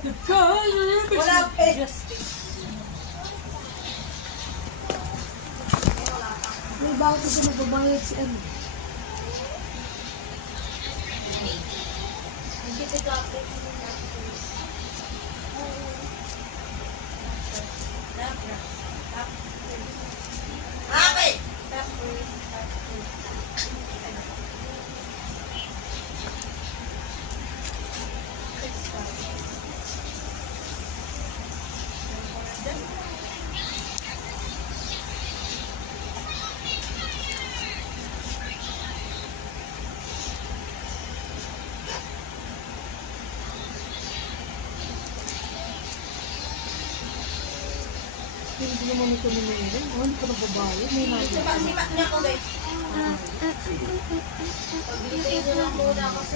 Wala pa eh. May bakit ito nagbabayad si ano? Bakit? Hindi naman ito nilingin. Oh, hindi ko nagbabayad. May nagbabayad. Simak niya ko guys. Pagbigay ko lang muna kasi